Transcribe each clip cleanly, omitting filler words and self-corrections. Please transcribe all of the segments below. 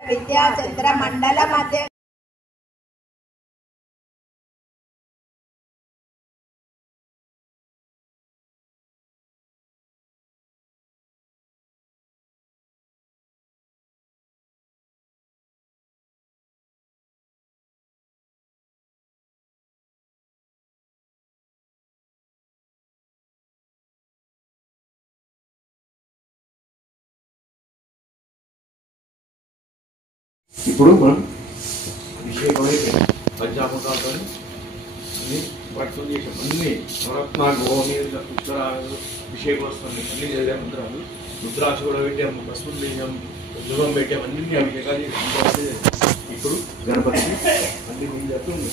విద్యాచంద్ర మండల మధ్య ఇప్పుడు మనం అభిషేకమైతే పంచామృతాలతో పట్టులు చేసాం అన్ని నవరత్నాలు ఉత్తరాలు అభిషేకం వస్తుంది అన్ని చదివాం మంత్రాలు రుద్రాక్ష కూడా పెట్టాము పసుపులు వేసాం ధూపం పెట్టాము అన్ని అభిషేకాలు చేసాం. ఇప్పుడు గణపతి అన్ని ముందు చెప్తుంది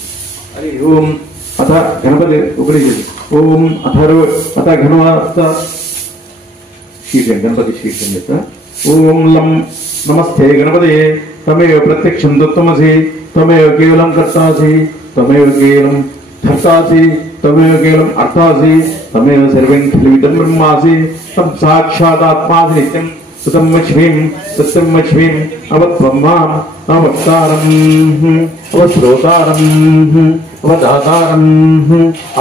అది ఓం అథ గణపతి ఒకటి ఓం అథ ఘనవాస శీర్షం గణపతి శీర్షం చెప్తా. ఓం లం నమస్తే గణపతే तमेव प्रत्यक्षं दत्तमसि तमेव केवलं कर्तासि तमेव केवलं धर्तासि तमेव केवलं अर्थासि तमेव सर्वं खलुविदं ब्रह्मासि तं साक्षादात्मासि नित्यं सत्यमश्मीं सत्यमश्मीं अवत्वं माम् अवक्तारम् अवश्रोतारम् अवदातारम्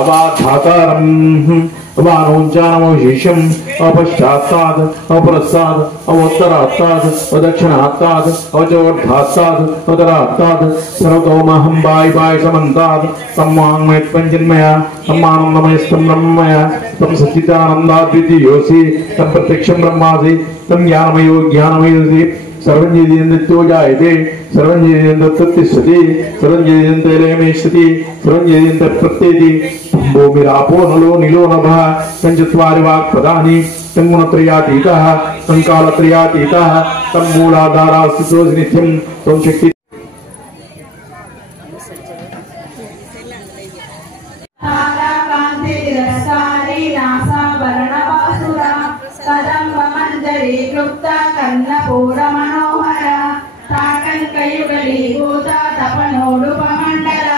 अवाधातारम् अवानोञ्चानमवशेषम् अपश्चात्ताद् अपरस्ताद् अवोत्तरात्ताद् अदक्षिणात्ताद् अवचोर्धात्ताद् अवतरात्ताद् सर्वतोमहं बाय समन्ताद् सम्माङ्मयत्पञ्जन्मया सम्मानं नमयस्तं ब्रह्मया तं सच्चिदानन्दाद्वितीयोऽसि तं प्रत्यक्षं ब्रह्मासि तं ज्ञानमयोऽसि सर्वं यदिन्दो जायते सर्वं यदिन्दत्तिष्ठति सर्वं यदिन्दलयमेष्यति सर्वं यदिन्दप्रत्येति भूमिरापो नलो निलो नभः पञ्चत्वारि वाक्पदानि तं गुणत्रयातीतः तं कालत्रयातीतः तं मूलाधारास्थितोऽसि नित्यं तं शक्ति क्लुप्ता कर्णपूर मनोहर ताटंकयुगलीभूत तपनोडुपमंडल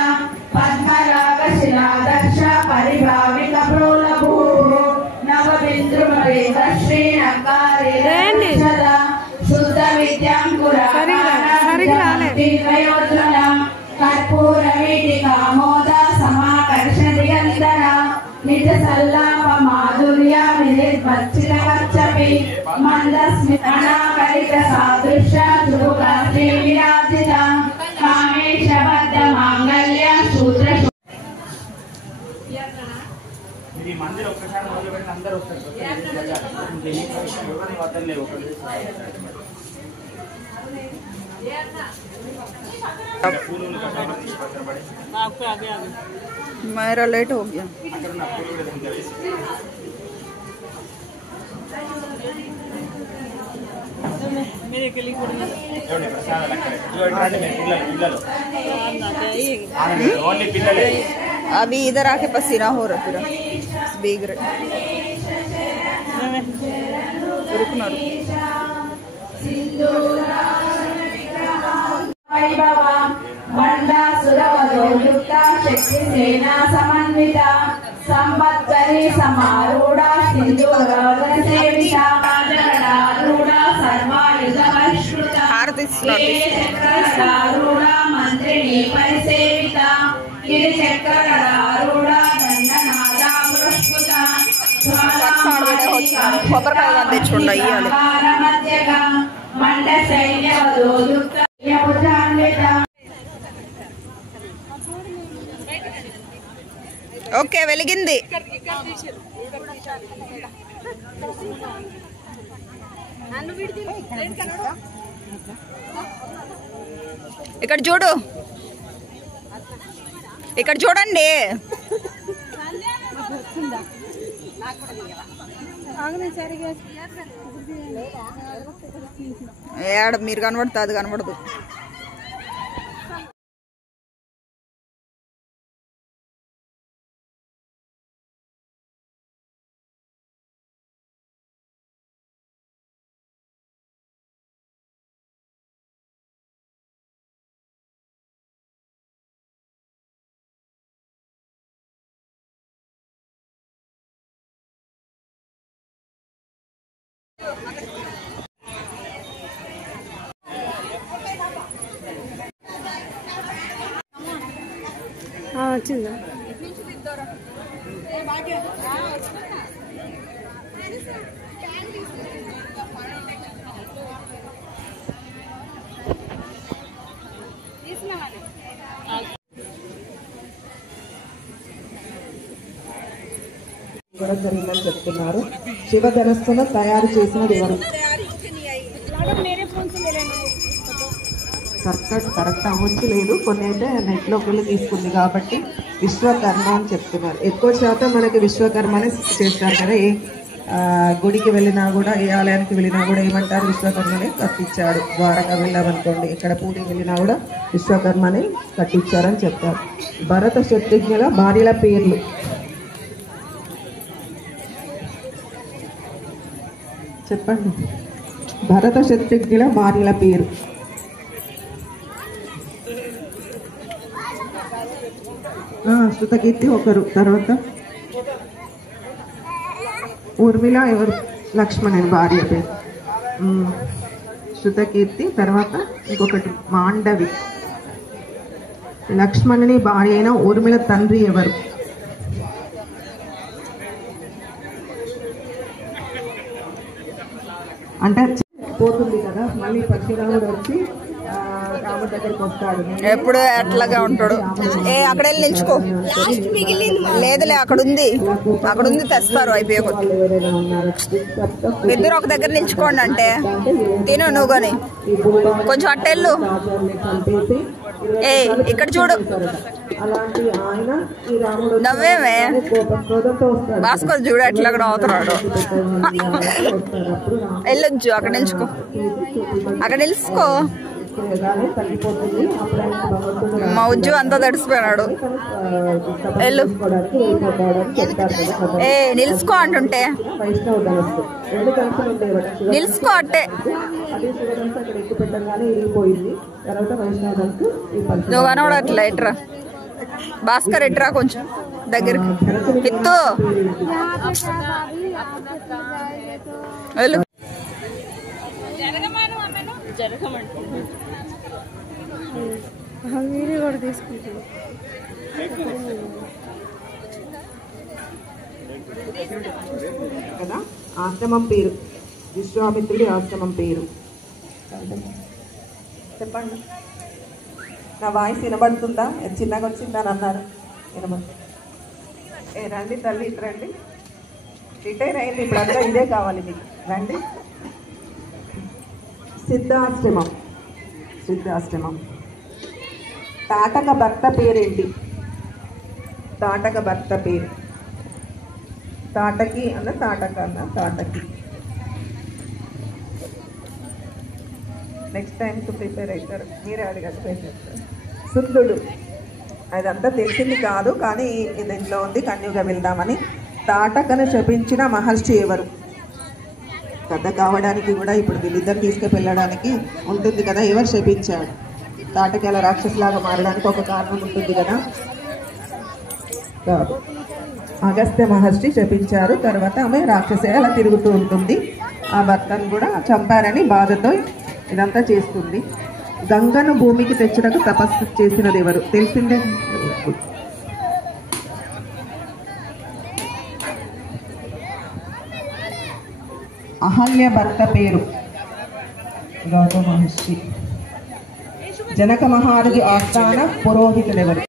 पद्मराग शिलादक्ष परिभाविक प्रोलभू नवबिंद्रुमरेन्द्र श्रीनकारे शुद्ध विद्यांकुर कर्पूर वीटिकामोद समाकर्षति गंधर निज सल्लाप माधुर्य निर्भर्चित वर्चपि मंदस्मितनाकरित सादृश्य सुरुकाश्री विराजित कामेश बद्ध मांगल्य शूद्र ఇది మందిరం ఒక్కసారి మొదలు పెట్టి అందరూ వస్తారు. मेरा लेट हो गया. अभी इधर आके पसीना हो रहा पूरा भीग रहे. रुकना मंडासुरवधोयुक्ता शक्ति सेना समन्विता संवत्सरी समारूढ़ा सिंधुरागन सेविता राजगणारूढ़ा सर्वायुधमश्रुता चक्रगणारूढ़ा मंत्रिणी परिसेविता गिरिचक्रगणारूढ़ा दंडनादा पुरस्कृता मध्यगा मंड सैन्यवधोयुक्ता ఓకే వెలిగింది. ఇక్కడ చూడు, ఇక్కడ చూడండి. ఏడ మీరు కనబడుతుంది, అది కనబడదు. వచ్చిందా కూడా జరిగిందని చెప్తున్నారు. శివధనస్సును తయారు చేసినది ఎవరు? కరెక్ట్ అవ్వచ్చు లేదు, కొన్ని అయితే నెట్లోకి వెళ్ళి తీసుకుంది కాబట్టి విశ్వకర్మ అని చెప్తున్నారు. ఎక్కువ శాతం మనకి విశ్వకర్మనే చేస్తారు కదా. ఏ గుడికి వెళ్ళినా కూడా, ఏ ఆలయానికి వెళ్ళినా కూడా ఏమంటారు? విశ్వకర్మని కట్టించాడు. ద్వారకా వెళ్ళామనుకోండి, ఇక్కడ పూరి వెళ్ళినా కూడా విశ్వకర్మని కట్టించారని చెప్తారు. భరత శత్రుఘ్నుల భార్యల పేర్లు చెప్పండి. భరత శత్రుఘ్నుల భార్యల పేరు. శృతకీర్తి ఒకరు, తర్వాత ఊర్మిళ ఎవరు? లక్ష్మణుని భార్య పేరు శృతకీర్తి. తర్వాత ఇంకొకటి మాండవి. లక్ష్మణుని భార్య అయిన ఊర్మిళ తండ్రి ఎవరు? అంటే పోతుంది కదా, మళ్ళీ పరశురాముడు వచ్చి రాముడి దగ్గరికి వస్తాడు. ఎప్పుడు అట్లాగే ఉంటాడు. అక్కడ వెళ్ళి నిల్చుకో. లేదులే, అక్కడ ఉంది తెస్తారు. అయిపోయే ఇద్దరు ఒక దగ్గర నిల్చుకోండి అంటే తిను నువ్వు కానీ కొంచెం అట్టెళ్ళు. ఇక్కడ చూడు, నవ్వేమే భాస్కర్ చూడు ఎట్లా కూడా అవుతున్నాడు. వెళ్ళొచ్చు, అక్కడ నిల్చుకో, అక్కడ నిలుచుకో. మా ఉజ్జు అంతా తడిసిపోయినాడు. వెళ్ళు, నిలుచుకో అంటుంటే నిలుచుకో అట్టే. నువ్వు కనబడట్లా. ఇట్రా భాస్కర్, ఇట్రా కొంచెం దగ్గరికి. ఇత్తు వెళ్ళు. వీడియో కూడా తీసుకుంటాను. కదా ఆశ్రమం పేరు, విశ్వామిత్రుడి ఆశ్రమం పేరు చెప్పండి. నా వాయిస్ వినబడుతుందా? చిన్నగా వచ్చిందని అన్నారు. వినబడుతుంది. రండి తల్లి, ఇటు రండి. రిటైర్ అయింది, ఇప్పుడు అంతా ఇదే కావాలి మీకు. రండి. సిద్ధాశ్రమం. తాటక భర్త పేరేంటి? తాటక భర్త పేరు. తాటకి అన్న తాటక అన్న తాటకి. నెక్స్ట్ టైంకి ప్రిపేర్ అవుతారు, మీరే అడగచ్చు. శుద్ధుడు. అదంతా తెలిసింది కాదు, కానీ దీంట్లో ఉంది, కన్యుగా వెళ్దామని. తాటకను శపించిన మహర్షి ఎవరు? కథ కావడానికి కూడా ఇప్పుడు వీళ్ళిద్దరు తీసుకువెళ్ళడానికి ఉంటుంది కదా. ఎవరు శపించాడు? తాటకి అలా రాక్షసులాగా మారడానికి ఒక కారణం ఉంటుంది కదా. కాదు, అగస్త్య మహర్షి శపించారు. తర్వాత ఆమె రాక్షసే అలా తిరుగుతూ ఉంటుంది. ఆ భర్తను కూడా చంపారని బాధతో ఇదంతా చేస్తుంది. గంగను భూమికి తెచ్చుటకు తపస్సు చేసినది ఎవరు? తెలిసిందే. అహల్య భర్త పేరు? గౌతమ మహర్షి. జనక మహారాజు ఆస్థాన పురోహితుడు ఎవరు?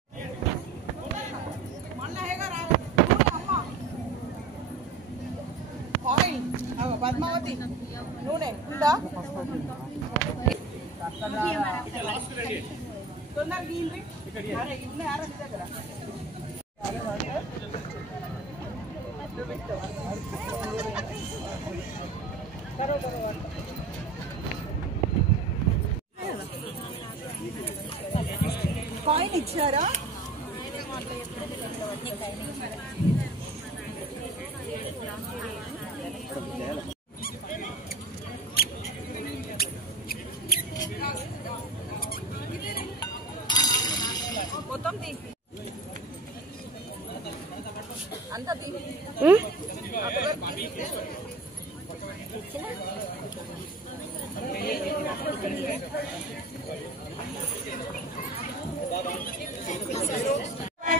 కాయిన్ ఇచ్చారా? మొత్తం అంతా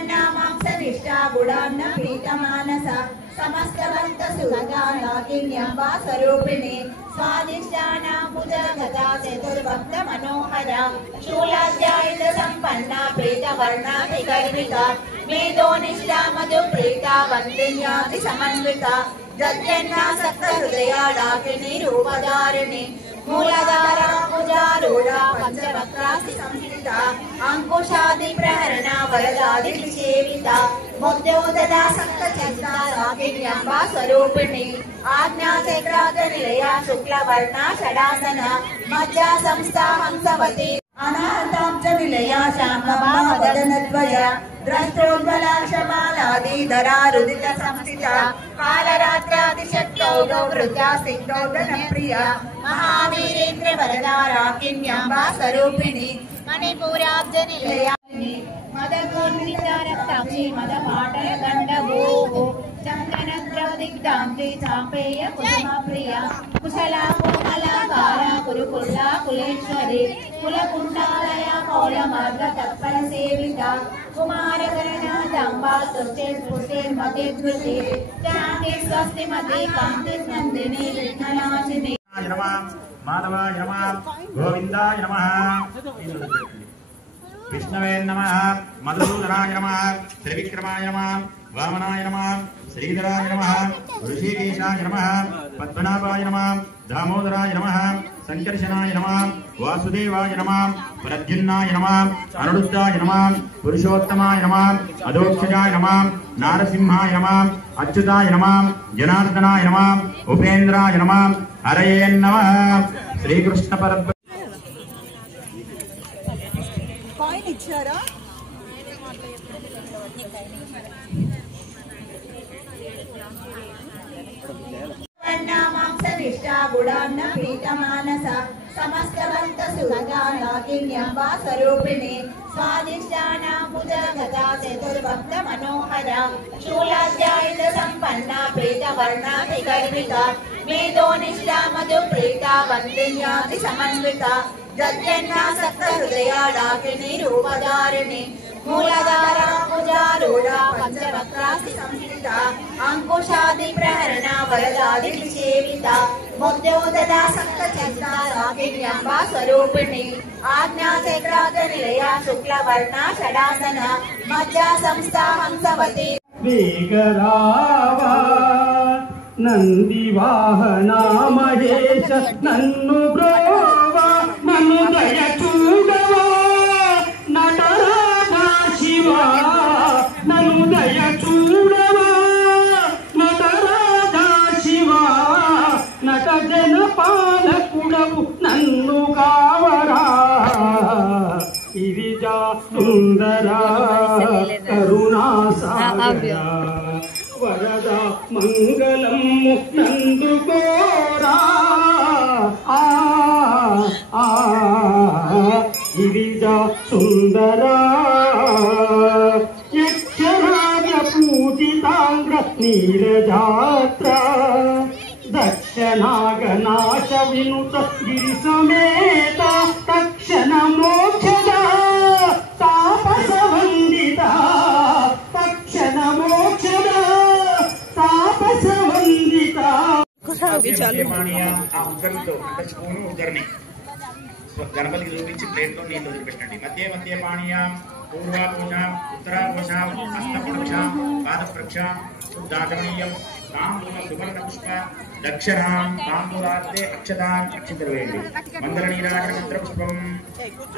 Bye. గుడాన్న పీతమానస సమస్తవంత సుగంధాకిన్యంబా స్వరూపిణి స్వాదిష్టాన భుజగత చతుర్భక్త మనోహర శూలాధ్యాయుధ సంపన్న ప్రీతవర్ణ విగర్విత మేధోనిష్ట మధు ప్రీత వందిన్యాది సమన్విత జన్మాసక్త హృదయాడాకిని రూపధారిణి మూలధార భుజారూఢ పంచవక్రాసి సంస్థిత అంకుశాది ప్రహరణ వరదాది సేవిత ముద్యోదదాసక్త చంద్రాకిన్యంబా స్వరూపిణి ఆజ్ఞాచక్రాత నిలయ శుక్లవర్ణ షడాసన మజ్జా సంస్థ హంసవతి అనాహతాబ్జ విలయ శ్యామభా వదనద్వయ ద్రష్టోజ్వలాక్షమాలాది ధరారుదిత సంస్థిత కాలరాత్రాదిశక్తౌగౌ వృద్ధా సింగౌగణ ప్రియ మహావీరేంద్ర వరదారాకిన్యాంబా స్వరూపిణి మణిపూరాబ్జ నిలయాని మదగోర్విచారక్షి మదపాటల గండభూః చందనద్రవదిగ్ధాంతి చాంపేయ కుసుమ ప్రియ కుశలా కోమలాకార కురుకుల్లా కులేశ్వరి కులకుండాలయ కౌళమార్గ తత్పర సేవిత కుమారకరణాదంబా స్తుతే స్ఫుటే మతే ధృతి శాంతి స్వస్తి మతే కాంతి నందిని విఘ్ననాశిని మాధవాయ నమః గోవిందాయ నమః విష్ణవే నమః మధుసూదనాయ నమః త్రివిక్రమాయ నమః వామనాయ నమః శ్రీధరాయ నమః ఋషికేశాయ నమః పద్మనాభాయ నమః దామోదరాయ నమః సంకర్షణాయ నమః వాసుదేవాయ నమః ప్రద్యుమ్నాయ నమః అనురుద్ధాయ నమః పురుషోత్తమాయ నమః అధోక్షజాయ నమః నారసింహాయ నమః అచ్యుతాయ నమః జనార్దనాయ నమః ఉపేంద్రాయ నమః హరయే నమః శ్రీకృష్ణ పరబ్రహ్మ కాయిన్ ఇచ్చారా? గుడాన్న పీతమానస సమస్తవంత సుగంధాకిన్యంబా స్వరూపిణి స్వాదిష్టాన భుజగత చతుర్భక్త మనోహర శూలాధ్యాయుధ సంపన్న ప్రీతవర్ణ విగర్విత మేధోనిష్ట మధు ప్రీత వందిన్యాది సమన్విత జన్మాసక్త హృదయాడాకిని రూపధారిణి మూలధార భుజారూఢ పంచవక్రాసి సంస్థిత అంకుశాది ప్రహరణ వరదాది సేవిత ముద్యోదదాసక్త చంద్రాకిన్యంబా స్వరూపిణి ఆజ్ఞాచక్రాత నిలయ శుక్లవర్ణ షడాసన మజ్జా సంస్థ హంసవతి వేగరావా నంది వాహనా మహేశ నన్ను బ్రోవా నన్ను దయ చూడవా నటరాధా శివా నన్ను దయ చూడవా నటరాధా శివా నట జన పాలకుడవు నన్ను కావరా ఇవిజా సుందరా కరుణా సాగరా వరద మంగళము నందుకోరా ఇవిజా సుందరా యక్షరాజ పూజితాంగ్ర నీరజాత్ర దక్షనాగనాశ వినుత గిరి సమేత తక్షణ మోక్షద తాపస వందిత తక్షణ మోక్షద తాపస వందిత గణపతికి చూపించి ప్లేట్లో నీళ్ళు వదిలిపెట్టండి. మధ్య మధ్య పానీయం పూర్వాభూషాం ఉత్తరాభూషాం హస్తప్రక్షాం పాదప్రక్షాం శుద్ధాచమనీయం తాంబూలం సువర్ణ పుష్ప దక్షిణాం తాంబూలార్తే అక్షతాం అక్షింతలు వేయండి. మంగళ నీరాజన మంత్ర పుష్పం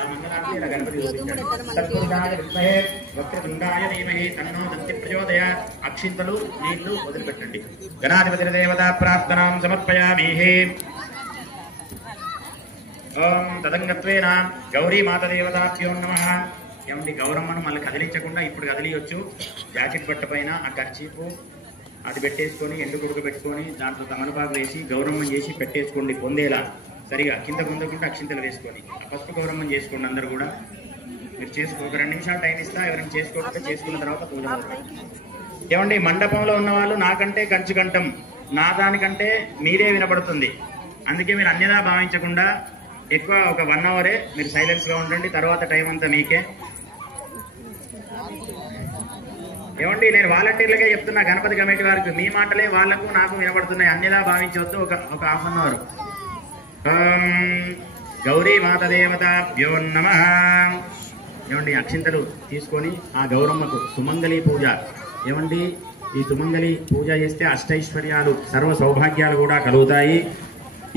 ఆ మంగళాన్ని ఇలా గణపతి చూపించండి. తత్పురుషాయ విద్మహే వక్రతుండాయ ధీమహి తన్నో దంతి ప్రచోదయాత్ అక్షింతలు నీళ్లు వదిలిపెట్టండి. గణాధిపతి దేవతా ప్రార్థనాం సమర్పయామి. ఓం తదంగత్వేన గౌరీ మాత దేవతాభ్యో నమః. ఏమండి గౌరమ్మను మళ్ళీ కదిలించకుండా ఇప్పుడు కదిలియొచ్చు. జాకెట్ బట్ట పైన ఆ కర్చీపు అది పెట్టేసుకొని ఎండు గుడుకు పెట్టుకొని దాంట్లో తమలపాకు వేసి గౌరమ్మని చేసి పెట్టేసుకోండి. పొందేలా సరిగా కింద పొందకుండా అక్షింతలు వేసుకొని ఫస్ట్ గౌరమ్మని చేసుకోండి. అందరు కూడా మీరు చేసుకో. ఒక 2 నిమిషాలు టైం ఇస్తా. ఎవరైనా చేసుకోకపోతే చేసుకున్న తర్వాత పూజ. ఏమండి మండపంలో ఉన్న వాళ్ళు నాకంటే కంచు కంఠం నాదానికంటే మీరే వినపడుతుంది. అందుకే మీరు అన్యదా భావించకుండా ఎక్కువ ఒక 1 అవరే మీరు సైలెన్స్ గా ఉండండి. తర్వాత టైం అంతా మీకే. ఏమండి నేను వాలంటీర్లుగా చెప్తున్నా గణపతి కమిటీ వారికి, మీ మాటలే వాళ్లకు నాకు వినబడుతున్నాయి, అన్యదా భావించవద్దు. ఒక హాఫ్ అన్ అవర్. గౌరీ మాత దేవతాభ్యో నమః. ఏమండి అక్షింతలు తీసుకొని ఆ గౌరమ్మకు సుమంగళి పూజ. ఏమండి ఈ సుమంగళి పూజ చేస్తే అష్టైశ్వర్యాలు సర్వ సౌభాగ్యాలు కూడా కలుగుతాయి.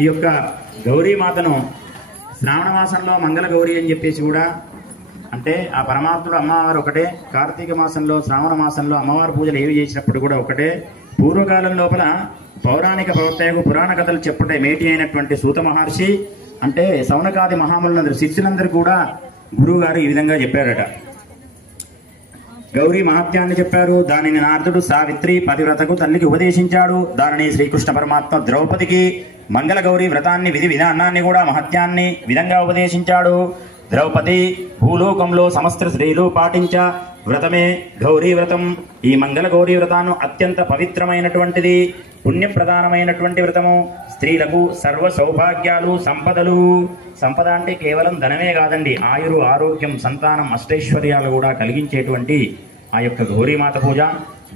ఈ యొక్క గౌరీమాతను శ్రావణ మాసంలో మంగళ గౌరీ అని చెప్పేసి కూడా, అంటే ఆ పరమాత్ముడు అమ్మవారు ఒకటే. కార్తీక మాసంలో శ్రావణ మాసంలో అమ్మవారి పూజలు ఏవి చేసినప్పుడు కూడా ఒకటే. పూర్వకాలం లోపల పౌరాణిక ప్రవర్తయకు పురాణ కథలు చెప్పుటే మేటి అయినటువంటి సూత మహర్షి, అంటే సౌనకాది మహాములందరూ శిష్యులందరూ కూడా గురువు గారు ఈ విధంగా చెప్పారట. గౌరీ మహాత్యాన్ని చెప్పారు. దానిని నారదుడు సావిత్రి పతివ్రతకు తల్లికి ఉపదేశించాడు. దానిని శ్రీకృష్ణ పరమాత్మ ద్రౌపదికి మంగళ గౌరీ వ్రతాన్ని విధి విధానాన్ని కూడా మహత్యాన్ని విధంగా ఉపదేశించాడు. ద్రౌపది భూలోకంలో సమస్త స్త్రీలు పాటించ వ్రతమే గౌరీ వ్రతం. ఈ మంగళ గౌరీ వ్రతాన్ని అత్యంత పవిత్రమైనటువంటిది, పుణ్యప్రధానమైనటువంటి వ్రతము. స్త్రీలకు సర్వ సౌభాగ్యాలు సంపదలు. సంపద అంటే కేవలం ధనమే కాదండి, ఆయురు ఆరోగ్యం సంతానం అష్టైశ్వర్యాలు కూడా కలిగించేటువంటి ఆ యొక్క గౌరీమాత పూజ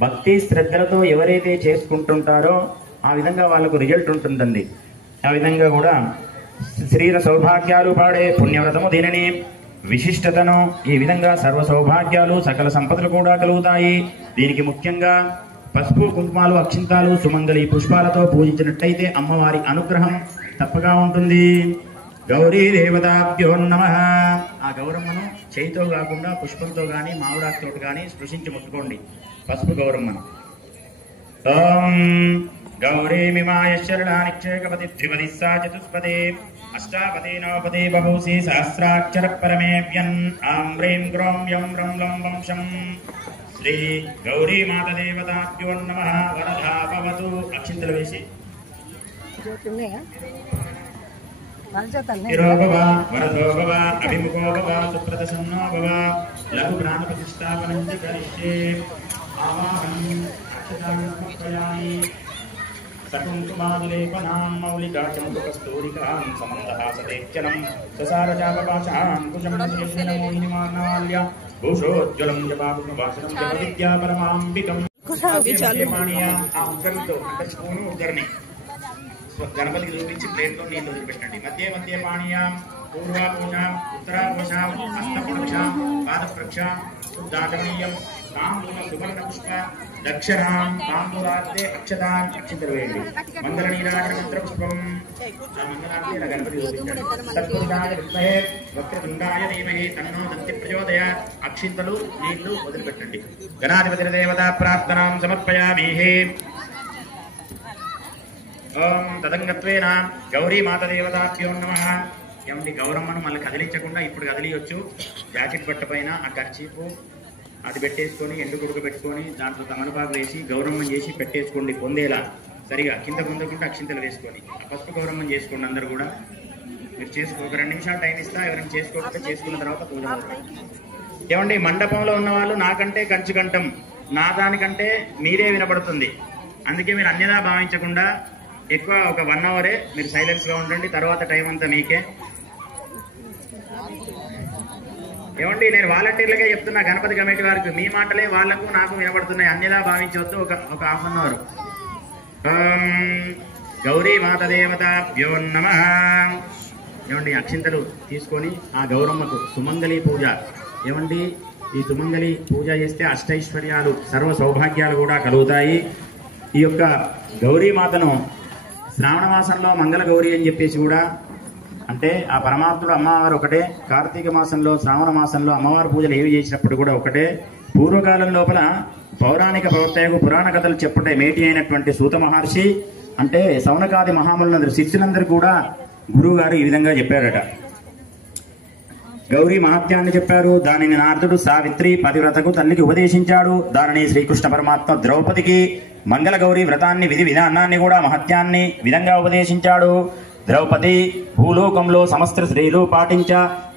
భక్తి శ్రద్ధలతో ఎవరైతే చేసుకుంటుంటారో ఆ విధంగా వాళ్ళకు రిజల్ట్ ఉంటుందండి. ఆ విధంగా కూడా శరీర సౌభాగ్యాలు పాడే పుణ్యవ్రతము దీనిని విశిష్టతను. ఈ విధంగా సర్వ సౌభాగ్యాలు సకల సంపదలు కూడా కలుగుతాయి. దీనికి ముఖ్యంగా పసుపు కుంకుమాలు అక్షింతాలు సుమంగళి పుష్పాలతో పూజించినట్టయితే అమ్మవారి అనుగ్రహం తప్పగా ఉంటుంది. గౌరీ దేవతాభ్యో నమః. ఆ గౌరమ్మను చేయితో కాకుండా పుష్పంతో గాని మామిడాకుతో గాని స్పృశించి ముట్టుకోండి పసుపు గౌరమ్మను. ఓం గౌరీమిమాయ శరణానిక్షేకపతి త్రిపది సా చతుష్పదే అష్టాపదే నవపదే బహూసి సహస్రాక్షర పరమేవ్యన్ ఆం హ్రీం గ్రౌం యం రం లం వంశం. శ్రీ గౌరీ మాత దేవతాభ్యో నమః. వరదా భవతు. అక్షింతలు వేసి శిరోభవ వరదో భవ అభిముఖో భవ సుప్రదసన్నో భవ. లఘు ప్రాణ ప్రతిష్టాపనం చ కరిష్యే. ఆవాహనం అక్షతాన్ని సమర్పయామి. సకుంకుమాదిలేపనాం మౌలికాచముకస్తూరికాం సమందహాసదేక్షణం ససారజాపపాశాం కుశం మోహినిమానాల్య భూషోజ్వలం జపాకుభాషణం జప విద్యా పరమాంబికం. ఉద్దరిని గణపతికి చూపించి ప్లేట్లో నీళ్లు వదిలిపెట్టండి. మధ్య మధ్య పానీయాం పూర్వాభూషాం ఉత్తరాభూషాం హస్తప్రక్షాం పాదప్రక్షాం శుద్ధాచమనీయం తాంబూల సువర్ణ పుష్ప దక్షిణాం తాంబూలార్తే అక్షతాం. అక్షింతలు వేయండి. మంగళ నీరాజన మంత్ర పుష్పం. ఆ మంగళార్తే ఇలా గణపతి చూపించండి. తత్పురుషాయ విద్మహే వక్రతుండాయ ధీమహి తన్నో దంతి ప్రచోదయాత్. అక్షింతలు నీళ్లు వదిలిపెట్టండి. గణాధిపతి దేవతా ప్రార్థనాం సమర్పయామి. ఓం తదంగత్వేన గౌరీ మాత దేవతాభ్యో నమః. ఏమండి గౌరమ్మను మళ్ళీ కదిలించకుండా ఇప్పుడు కదిలియొచ్చు. జాకెట్ బట్ట పైన ఆ కర్చీపు అది పెట్టేసుకొని ఎండు గుడుకు పెట్టుకొని దాంట్లో తమలపాకు వేసి గౌరమ్మని చేసి పెట్టేసుకోండి పొందేలా. సరిగా కింద పొందకుండా అక్షింతలు వేసుకొని ఫస్ట్ గౌరమ్మని చేసుకోండి. అందరు కూడా మీరు చేసుకో. ఒక 2 నిమిషాలు టైం ఇస్తా. ఎవరైనా చేసుకోకపోతే చేసుకున్న తర్వాత పూజ. ఏమండి మండపంలో ఉన్న వాళ్ళు నాకంటే కంచు కంఠం, నా దానికంటే మీరే వినపడుతుంది. అందుకే మీరు అన్యదా భావించకుండా ఎక్కువ ఒక 1 అవరే మీరు సైలెన్స్ గా ఉండండి. తర్వాత టైం అంతా మీకే. ఏమండి నేను వాలంటీర్లుగా చెప్తున్నా గణపతి కమిటీ వారికి, మీ మాటలే వాళ్లకు నాకు వినబడుతున్నాయి, అన్యదా భావించవద్దు. ఒక హాఫ్ అన్ అవర్. గౌరీ మాత దేవతాభ్యో నమః. ఏమండి అక్షింతలు తీసుకొని ఆ గౌరమ్మకు సుమంగళి పూజ. ఏమండి ఈ సుమంగళి పూజ చేస్తే అష్టైశ్వర్యాలు సర్వ సౌభాగ్యాలు కూడా కలుగుతాయి. ఈ యొక్క గౌరీమాతను శ్రావణ మాసంలో మంగళ గౌరీ అని చెప్పేసి కూడా, అంటే ఆ పరమాత్ముడు అమ్మవారు ఒకటే. కార్తీక మాసంలో శ్రావణ మాసంలో అమ్మవారి పూజలు ఏవి చేసినప్పుడు కూడా ఒకటే. పూర్వకాలం లోపల పౌరాణిక ప్రవర్తయకు పురాణ కథలు చెప్పుటే మేటి అయినటువంటి సూత మహర్షి, అంటే సౌనకాది మహాములందరూ శిష్యులందరూ కూడా గురువు గారు ఈ విధంగా చెప్పారట. గౌరీ మహాత్యాన్ని చెప్పారు. దానిని నారదుడు సావిత్రి పతివ్రతకు తల్లికి ఉపదేశించాడు. దానిని శ్రీకృష్ణ పరమాత్మ ద్రౌపదికి మంగళ గౌరీ వ్రతాన్ని విధి విధానాన్ని కూడా మహత్యాన్ని విధంగా ఉపదేశించాడు. ద్రౌపది భూలోకంలో సమస్త స్త్రీలు పాటించ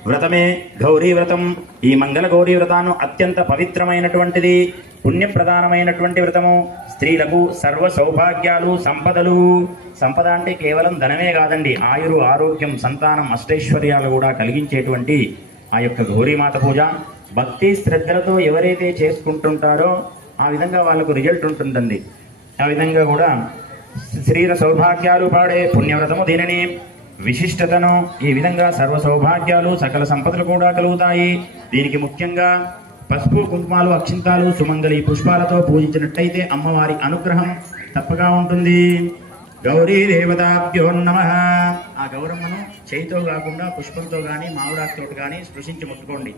వ్రతమే గౌరీ వ్రతం. ఈ మంగళ గౌరీ వ్రతాన్ని అత్యంత పవిత్రమైనటువంటిది, పుణ్యప్రధానమైనటువంటి వ్రతము. స్త్రీలకు సర్వ సౌభాగ్యాలు సంపదలు. సంపద అంటే కేవలం ధనమే కాదండి, ఆయురు ఆరోగ్యం సంతానం అష్టైశ్వర్యాలు కూడా కలిగించేటువంటి ఆ యొక్క గౌరీమాత పూజ భక్తి శ్రద్ధలతో ఎవరైతే చేసుకుంటుంటారో ఆ విధంగా వాళ్ళకు రిజల్ట్ ఉంటుందండి. ఆ విధంగా కూడా శరీర సౌభాగ్యాలు పాడే పుణ్యవ్రతము దీనిని విశిష్టతను ఈ విధంగా సర్వ సౌభాగ్యాలు సకల సంపదలు కూడా కలుగుతాయి. దీనికి ముఖ్యంగా పసుపు కుంకుమాలు అక్షింతాలు సుమంగళి పుష్పాలతో పూజించినట్టయితే అమ్మవారి అనుగ్రహం తప్పగా ఉంటుంది. గౌరీ దేవతాభ్యో నమః. ఆ గౌరమ్మను చేయితో కాకుండా పుష్పంతో గాని మామిడాకుతో గాని స్పృశించి ముట్టుకోండి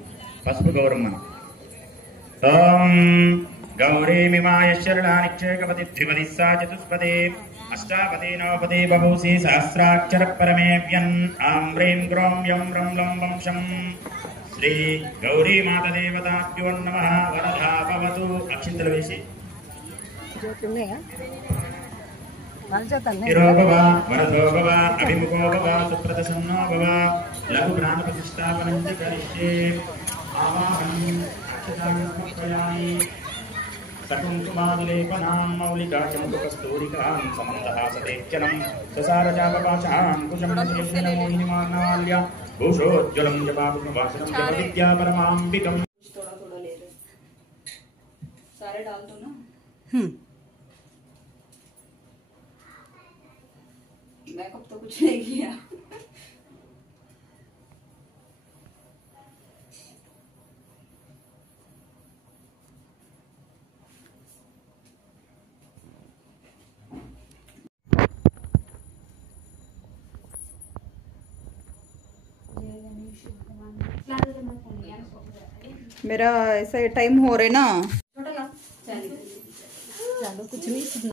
పసుపు గౌరమ్మను. ఓం గౌరీమిమాయ శరణానిక్షేకపతి త్రిపది సా చతుష్పదే అష్టాపదే నవపదే బహూసి సహస్రాక్షర పరమేవ్యన్ ఆం హ్రీం గ్రోం యం రం లం వంశం. శ్రీ గౌరీ మాత దేవతాభ్యో నమః. వరదా భవతు. అక్షింతలు వేసి శిరోభవ వరదో భవ అభిముఖో భవ సుప్రదసన్నో భవ. లఘు ప్రాణ ప్రతిష్టాపనం చ కరిష్యే. ఆవాహనం అక్షతాన్ని సమర్పయామి. సకుంకుమాదిలేపనాం మౌలికాచముకస్తూరికాం సమందహాసతేక్షణం ససారచాపపాశాం కుశం మోహినిమానాల్య భూషోజ్వలం జపాపుష్పవాసనం జపవిద్యా పరమాంబికం. सारे डाल दो ना. मेकअप तो कुछ नहीं किया. मेरा ऐसा टाइम हो रहा है ना. चलो कुछ नहीं.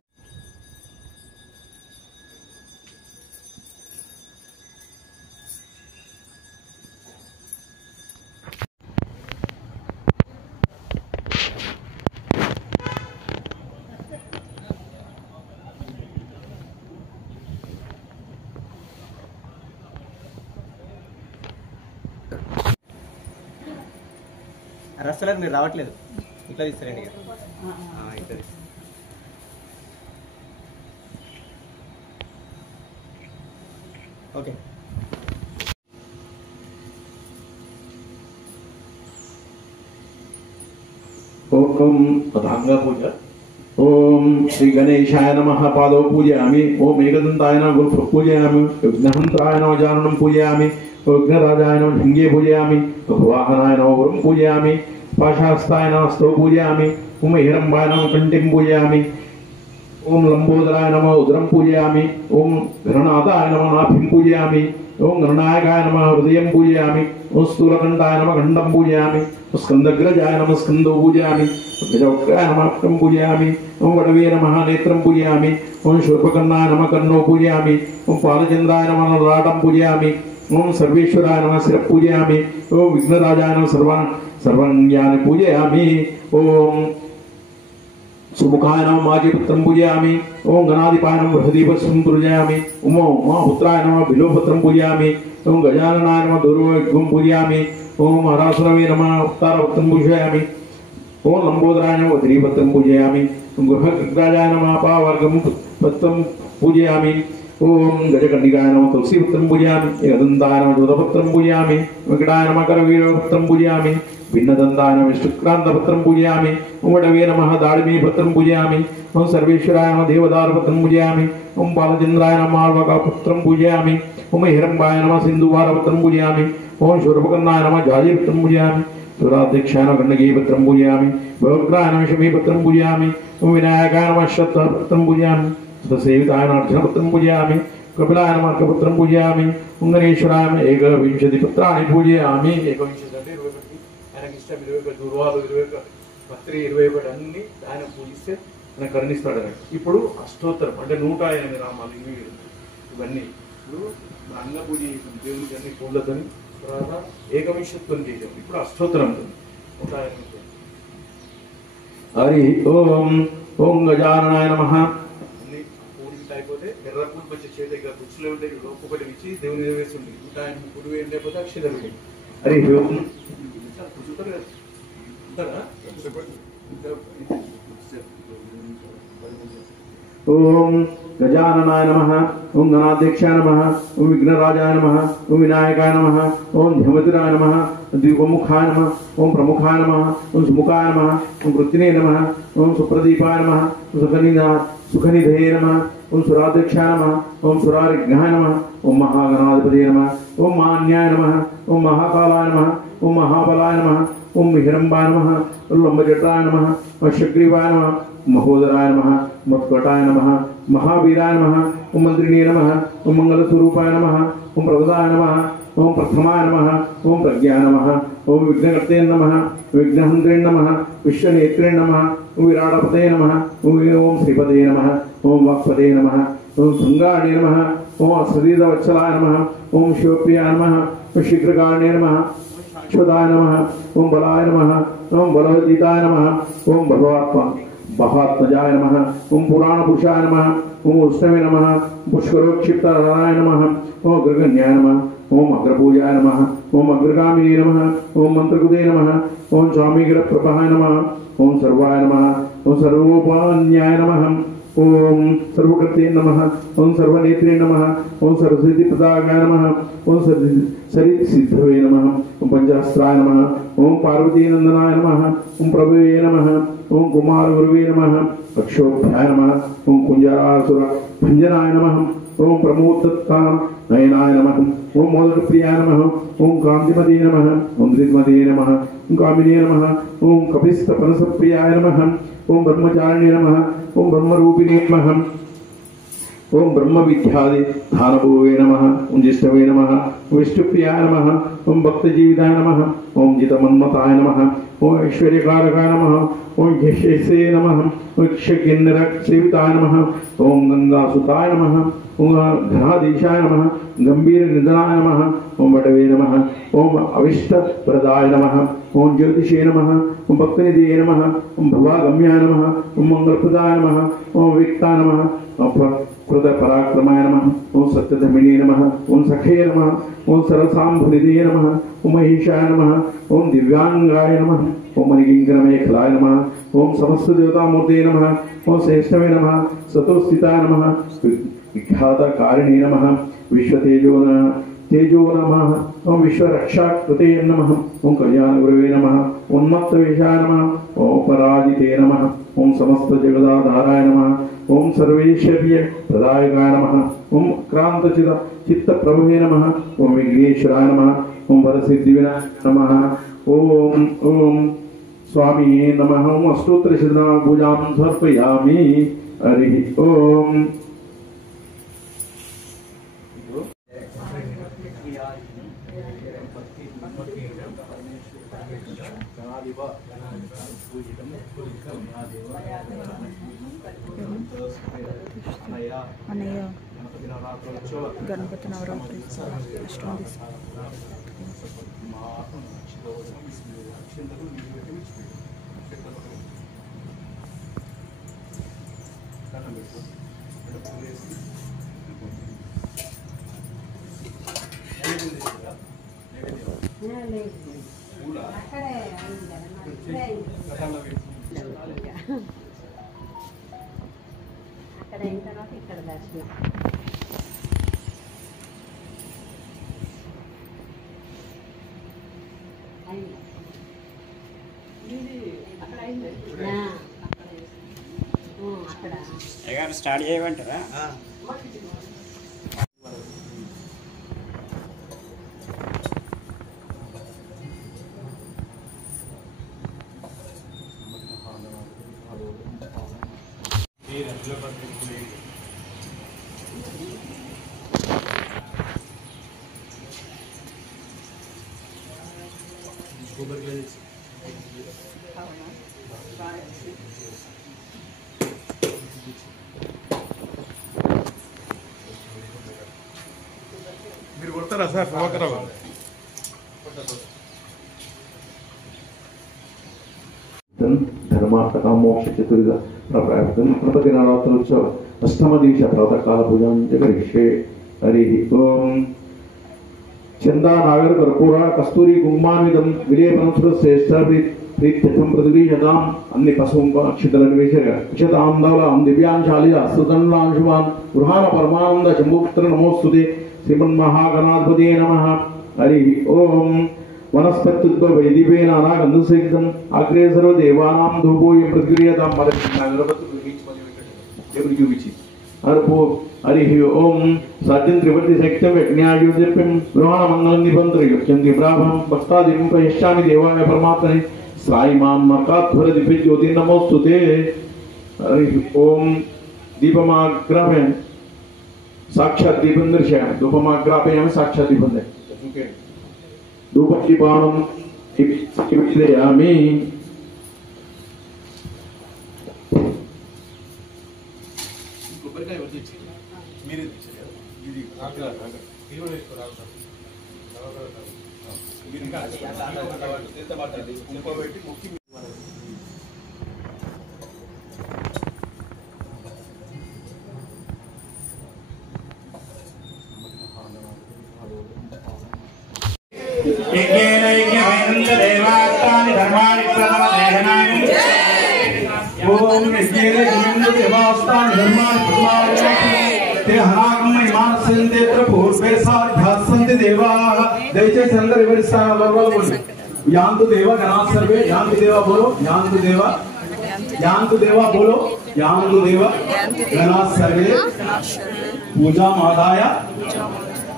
రస్తలకు మీరు రావట్లేదు. ఇట్లా తీస్తారండి ఇట్లా. ఓకే. ఓం పతాంగ పూజ. ఓం శ్రీ గణేశాయ నమః. పాదౌ పూజయామి. ఓం ఏకదంతాయ నమః పూజయామి. విఘ్నహంతాయ నమః జానునం పూజయామి. విఘ్నరాజాయ నమః లింగే పూజయామి. వాహనాయ నమః వరం పూజయామి. పాశాస్తాయ నమః స్తౌ పూజయామి. ఓం హిరంబాయ నమః కంఠిం పూజయామి. ఓం లంబోదరాయ నమః ఉదరం పూజయామి. ఓం గణనాథాయ నమః నాభిం పూజయామి. ఓం గణనాయకాయ నమః హృదయం పూజయామి. ఓం స్థూలకంఠాయ నమః ఖండం పూజయామి. ఓం స్కందగ్రజాయ నమః స్కందో పూజయామి. గజవక్రాయ నమః వక్రం పూజయామి. ఓం వడవే నమః నేత్రం పూజయామి. ఓం శూర్పకర్ణాయ నమః కర్ణో పూజయామి. ఓం పాలచంద్రాయ నమః లలాటం పూజయామి. ఓం సర్వేశ్వరాయ నమః శిర పూజయామి. ఓం విఘ్నరాజాయ నమః సర్వాణ్యాన్ని పూజయామి. ఓం సుముఖాయ నమః మాజీపుత్రం పూజయామి. ఓం గణాధిపాయ నమః బృహదీపస్వం పూజయామి. ఓం ఉమాపుత్రాయ నమః బిలోపుత్రం పూజయామి. ఓం గజాననాయ నమః దూర్వగ్వం పూజయామి. ఓం హరాసురవే నమః ఉత్తారపుత్రం పూజయామి. ఓం లంబోదరాయ నమః వజ్రీపత్రం పూజయామి. ఓం గృహగ్రాజాయ నమః అపావర్గం పత్రం పూజయామి. ఓం గజకండికాయ నమః తులసీపత్రం పూజయామి. ఏకదంతాయ నమః దూతపత్రం పూజయామి. వెంకటాయ నమః కరవీరపత్రం పూజయామి. భిన్నదంతాయ నమః విష్ణుక్రాంతపత్రం పూజయామి. ఓం వడవే నమః దాడిమీపత్రం పూజయామి. ఓం సర్వేశ్వరాయ నమః దేవదారపత్రం పూజయామి. ఓం బాలచంద్రాయ నమః ఆళ్వకపత్రం పూజయామి. ఓం హిరంబాయ నమః సింధువారపత్రం పూజయామి. ఓం శూర్పకర్ణాయ నమః జాజీపత్రం పూజయామి. సురాధ్యక్షాయ నమః గండకీపత్రం పూజయామి. భవగ్రాయ నమః శమీపత్రం పూజయామి. ఓం వినాయకాయ నమః శ్రద్ధపత్రం పూజయామి. సేవితాయ నమః అర్జునపత్రం పూజయామి. కపిలాయ నమః అర్కపత్రం పూజయామి. ఓం గణేశ్వరాయ నమః ఏకవింశతి పత్రాన్ని పూజయామి. ఏకవింశతి అంటే 21. ఆయనకి ఇష్టం 21 దూర్వాలు 21 పత్రి 21 అన్ని ఆయన పూజిస్తే ఆయన కరుణిస్తాడు అన్నట్టు. ఇప్పుడు అష్టోత్తరం అంటే 108 నామాలు ఇవన్నీ ఇప్పుడు అంగ పూజ దేవునికి అన్ని పూలతో తర్వాత ఏకవింశత్వం చేసాం. ఇప్పుడు అష్టోత్తరం ఉంటుంది 108. హరి ఓం. ఓం గజాననాయ నమః. అన్ని పూజిత అయిపోతే ఎర్ర పూలు మంచి చేతి దగ్గర గుచ్చులో ఉంటే ఒక్కొక్కటి ఇచ్చి దేవుని మీద వేస్తుంది. ఇంకా ఆయన పురుగు ఏం లేకపోతే అక్షతలు ఉంటాయి. హరి ఓం. ఓం गजाननाय नमः ओम गणाध्यक्षाय नमः ओम विघ्नराजाय नमः ओम विनायकाय नमः ओम धर्मतिराय नमः द्विमुखाय नमः ओम प्रमुखाय नमः ओम सुमुखाय नमः ओम वृत्तिने नमः ओम सुप्रदीपाय नमः सुखनिधये नमः ओम सुराध्यक्षाय नमः ओम सुरारिघ्नाय नमः ओम महागणाधिपतये नमः ओम मान्याय नमः ओम महाकालाय नमः ओम महाबलाय नमः ओम हिरंबाय नमः ओम लंबजटाय नमः ओम शग्रीवाय नमः महोदराय नमः मत्कटाय नमः महावीराय नमः ओम मंत्रिणे नमः ओम मंगलस्वरूपाय नमः ओम प्रभुदाय नमः ओम प्रथमाय नमः ओम प्रज्ञाय नमः ओम विघ्नकर्ते नमः विघ्नहन्त्रे नमः विश्वनेत्रे नमः ओम विराटपते नमः ओम श्रीपदे नमः ओम वाक्पदे नमः ओम शृंगारणे नमः ओम सदीदवत्सलाय नमः ओम शिवप्रियाय नमः ओम शीघ्रकारिणे नमः क्षुदाय नमः ओम बलाय नमः ओम बलवतीताय नमः ओम बहात्मजाय नमः ओम पुराण पुरुषाय नमः ओम उष्णवे नमः पुष्करोक्षिप्तराय नमः ओम अग्रगण्याय नमः ओम अग्रपूजाय नमः ओम अग्रगामिने नमः ओम मंत्रकृते नमः ओम स्वामीगणप्रभाय नमः ओम सर्वाय नमः ओम सर्वोपान्याय नमः ओम सर्वकृते नमः ओम सर्वनेत्रे नमः ओम सर्वसिद्धिप्रदायकाय नमः ओम सरिसिद्धवे नमः ओम पंचास्त्राय नमः ओम पार्वतीनंदनाय नमः ओम प्रभवे नमः ओम कुमारगुरुवे नमः अक्षोभ्याय नमः ओम कुंजरासुर भंजनाय नमः ओम प्रमोदत्ता नयनाय नमः ओम मोदकप्रियाय नमः ओम कांतिमते नमः ओम धृतमते नमः ओम कामिने नमः ओम कपिस्तपनसप्रियाय नमः ओम ब्रह्मचारिणे नमः ओम ब्रह्मरूपिणे नमः ओम ब्रह्म विद्यादि धानभुवे नमः ओम जिष्णवे नमः विष्णुप्रियाय नमः ओम भक्तजीविताय नमः ओम जितमन्मताय नमः ओम ऐश्वर्यकारकाय नमः ओम यशसे नमः ओम यक्षकिन्नरसेविताय नमः ओम गंगासुताय नमः ओम घनाधीशाय नमः गंभीर निधनाय नमः ओम वटवे नमः ओम अविष्टप्रदाय नमः ओम ज्योतिषे नमः ओम भक्तनिधये नमः ओम भवागम्याय नमः ओम मंगलप्रदाय नमः ओम विक्ताय नमः ओम पराक्रमाय नमः ओम सत्यधर्मिणे नमः ओम सखे नमः ओम सरसाम्भनिधये नमः ओम महेशाय नमः ओम दिव्यांगाय नमः ओम मणिकिंकरमेखलाय नमः ओम समस्त देवतामूर्ते नमः ओम श्रेष्ठवे नमः सतोस्थिताय नमः विख्यातकारिणे नमः विश्वतेजो नमः ओम विश्वरक्षाकृते नमः ओम कल्याणगुरवे नमः उन्मत्तवेशाय नमः ओम पराजिते नमः ओम समस्त जगदाधाराय नमः ओम सर्वेश्वर्य प्रदायकाय नमः ओम क्रांतचित चित्तप्रभवे नमः ओम विघ्नेश्वराय नमः ओम वरसिद्धिविनायकाय नमः ओम ओम स्वामी नमः ओम अष्टोत्तरशतनाम पूजां समर्पयामि हरि ओम అన్నయ్య గణపతి నవరాత్రి అష్టమి అక్కడ అయిన తర్వాత ఇక్కడ దర్శనం అక్కడ స్టార్ట్ చేయమంటారా మీరు కొడతారా సార్ ప్రభాకర్ धर्मार्थ मोक्ष चतुर्विध प्रपति नवरात्रोत्सव अष्टम दिवस प्रातः काल पूजा करिष्ये हरि ओम चंदा नागर कर्पूर कस्तूरी कुंकुमान्वितं विलेपनं श्रेष्ठाभिः ప్రీత్యర్థం ప్రతిగృహ్యతాం అన్ని పశువుంకో అక్షితలను వేశారుగా అక్షతాం ధవలాం దివ్యాంశాలి అస్తుతండాంశువాన్ గృహాన పరమానంద శంభుపుత్ర నమోస్తుతే శ్రీమన్మహాగణాధిపతే నమః. హరి ఓం. వనస్పత్యుద్భవై దీపేన అనాగంధసహితం అగ్రే సర్వ దేవానాం ధూపోయం ప్రతిగృహ్యతాం. దేవుడు చూపించి అరుపు. హరి ఓం. సాధ్యం త్రివర్తి శక్త్యం యజ్ఞాయుధ్యం గృహాణ మంగళం నిబంధన యుక్త్యంతి బ్రాహ్మం భక్తాదిం ప్రయశ్చామి దేవాయ పరమాత్మనే సాయిమాన్ మకాధ్వర దివ్య జ్యోతి నమోస్తుతే. హరి ఓం. దీపమాగ్రాపయామి సాక్షాత్ దీపం దర్శయామి. ధూపమాగ్రాపయామి సాక్షాత్ దీపం దర్శయామి. ధూపదీపానం నివేదయామి. దయచేసి అందరూ ఎవరి స్థానాల్లో యాంతు దేవ గణా సర్వే యాంతు దేవ బోలో యాంతు దేవ యాంతు దేవ బోలో యాంతు దేవ గణా సర్వే పూజా మాదాయ